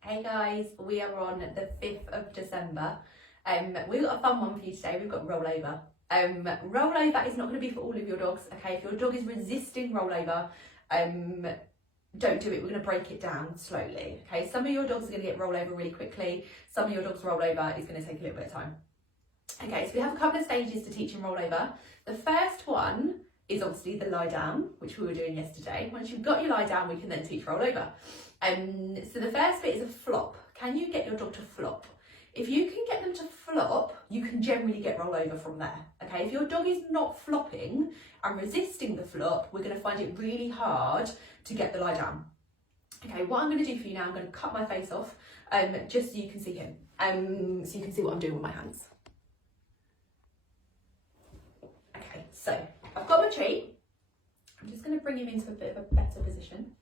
Hey guys, we are on the 5th of December. We've got a fun one for you today. We've got rollover. Rollover is not going to be for all of your dogs, okay? If your dog is resisting rollover, don't do it. We're going to break it down slowly, okay? Some of your dogs are going to get rollover really quickly. Some of your dogs rollover is going to take a little bit of time. Okay, so we have a couple of stages to teaching rollover. The first one is obviously the lie down, which we were doing yesterday. Once you've got your lie down, we can then teach rollover. So the first bit is a flop. Can you get your dog to flop? If you can get them to flop, you can generally get rollover from there. Okay, if your dog is not flopping and resisting the flop, we're going to find it really hard to get the lie down. Okay, what I'm going to do for you now, I'm going to cut my face off, just so you can see him, so you can see what I'm doing with my hands. Okay, so I've got my treat. I'm just going to bring him into a bit of a better position.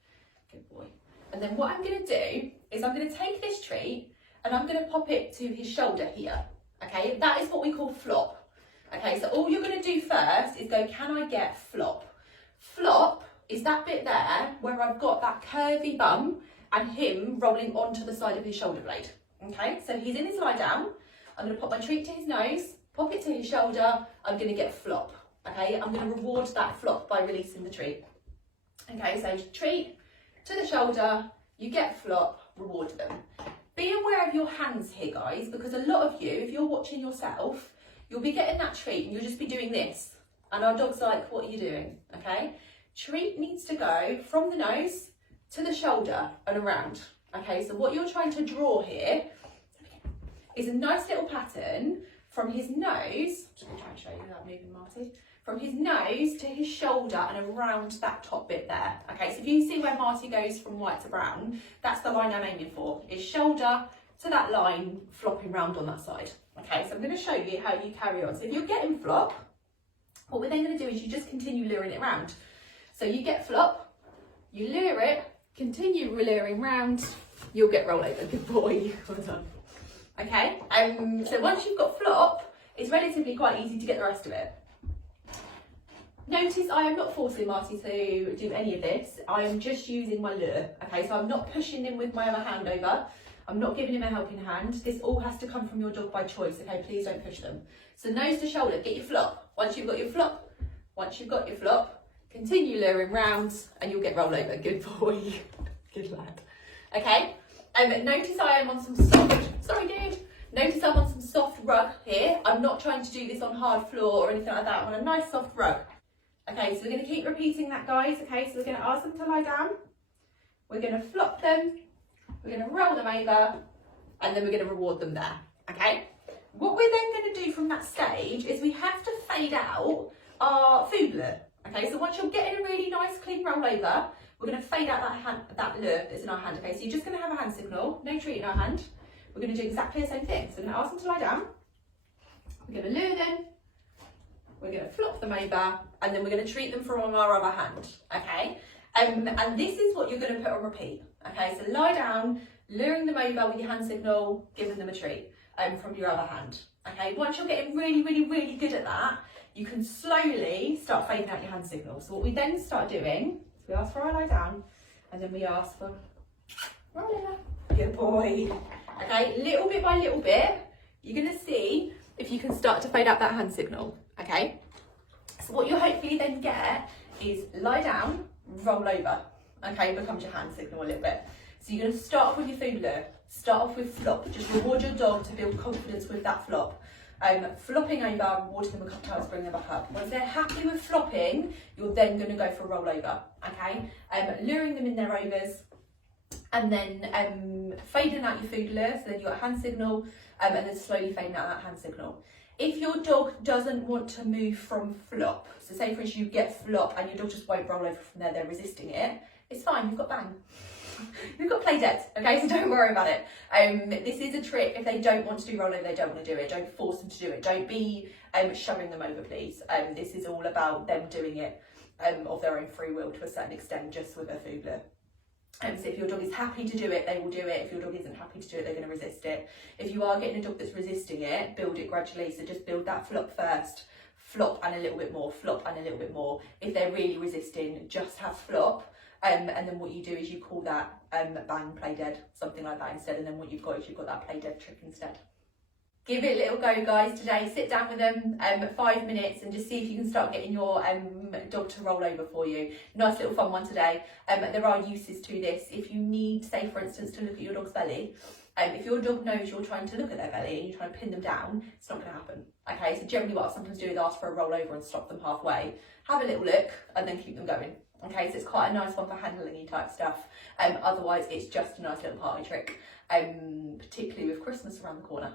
Good boy. And then what I'm going to do is I'm going to take this treat and I'm going to pop it to his shoulder here. Okay, that is what we call flop. Okay, so all you're going to do first is go, can I get flop? Flop is that bit there where I've got that curvy bum and him rolling onto the side of his shoulder blade. Okay, so he's in his lie down. I'm going to pop my treat to his nose, pop it to his shoulder. I'm going to get flop. Okay, I'm going to reward that flop by releasing the treat. Okay, so treat to the shoulder, you get flop, reward them. Be aware of your hands here, guys, because a lot of you, if you're watching yourself, you'll be getting that treat and you'll just be doing this. And our dog's like, what are you doing? Okay, treat needs to go from the nose to the shoulder and around. Okay, so what you're trying to draw here is a nice little pattern from his nose. I'm just going to try and show you without moving, Marty. From his nose to his shoulder and around that top bit there. Okay, so if you see where Marty goes from white to brown, that's the line I'm aiming for. His shoulder to that line, flopping round on that side. Okay, so I'm going to show you how you carry on. So if you're getting flop, what we're then going to do is you just continue luring it round. So you get flop, you lure it, continue luring round, you'll get rollover. Good boy. Well done. Okay, so once you've got flop, it's relatively quite easy to get the rest of it. Notice I am not forcing Marty to do any of this. I am just using my lure. Okay, so I'm not pushing him with my other hand over. I'm not giving him a helping hand. This all has to come from your dog by choice. Okay, please don't push them. So nose to shoulder, get your flop. Once you've got your flop, continue luring round and you'll get rollover. Good boy. Good lad. Okay, notice I am on some soft, sorry dude. Notice I'm on some soft rug here. I'm not trying to do this on hard floor or anything like that. I'm on a nice soft rug. Okay, so we're going to keep repeating that, guys. Okay, so we're going to ask them to lie down. We're going to flop them. We're going to roll them over. And then we're going to reward them there. Okay? What we're then going to do from that stage is we have to fade out our food lure. Okay, so once you're getting a really nice clean roll over, we're going to fade out that lure that's in our hand. Okay, so you're just going to have a hand signal, no treat in our hand. We're going to do exactly the same thing. So we're going to ask them to lie down. We're going to lure them. We're going to flop them over and then we're going to treat them from our other hand, okay? And this is what you're going to put on repeat, okay? So lie down, luring them over with your hand signal, giving them a treat from your other hand, okay? Once you're getting really, really, really good at that, you can slowly start fading out your hand signal. So what we then start doing is we ask for our lie down and then we ask for roll over. Good boy. Okay, little bit by little bit, you're going to see if you can start to fade out that hand signal. Okay, so what you'll hopefully then get is lie down, roll over. Okay, becomes your hand signal a little bit. So you're going to start off with your food lure, start off with flop, just reward your dog to build confidence with that flop. Flopping over, rewarding them a couple times, bring them back up. Once they're happy with flopping, you're then going to go for a roll over. Okay, luring them in their overs and then fading out your food lure, so then you've got a hand signal and then slowly fading out that hand signal. If your dog doesn't want to move from flop, so say for instance you get flop and your dog just won't roll over from there, they're resisting it, it's fine, you've got bang. You've got play dead, okay, so don't worry about it. This is a trick. If they don't want to do roll over, they don't want to do it. Don't force them to do it. Don't be shoving them over, please. This is all about them doing it of their own free will to a certain extent, just with a food lure. So if your dog is happy to do it, they will do it. If your dog isn't happy to do it, they're going to resist it. If you are getting a dog that's resisting it, build it gradually. So just build that flop first. flop and a little bit more, flop and a little bit more. If they're really resisting, just have flop. And then what you do is you call that bang, play dead, something like that instead. And then what you've got is you've got that play dead trick instead. Give it a little go, guys, today. Sit down with them 5 minutes and just see if you can start getting your dog to roll over for you. Nice little fun one today. There are uses to this. If you need, say for instance, to look at your dog's belly, if your dog knows you're trying to look at their belly and you're trying to pin them down, it's not going to happen. Okay, so generally what I sometimes do is ask for a roll over and stop them halfway. Have a little look and then keep them going. Okay, so it's quite a nice one for handling type stuff. Otherwise, it's just a nice little party trick, particularly with Christmas around the corner.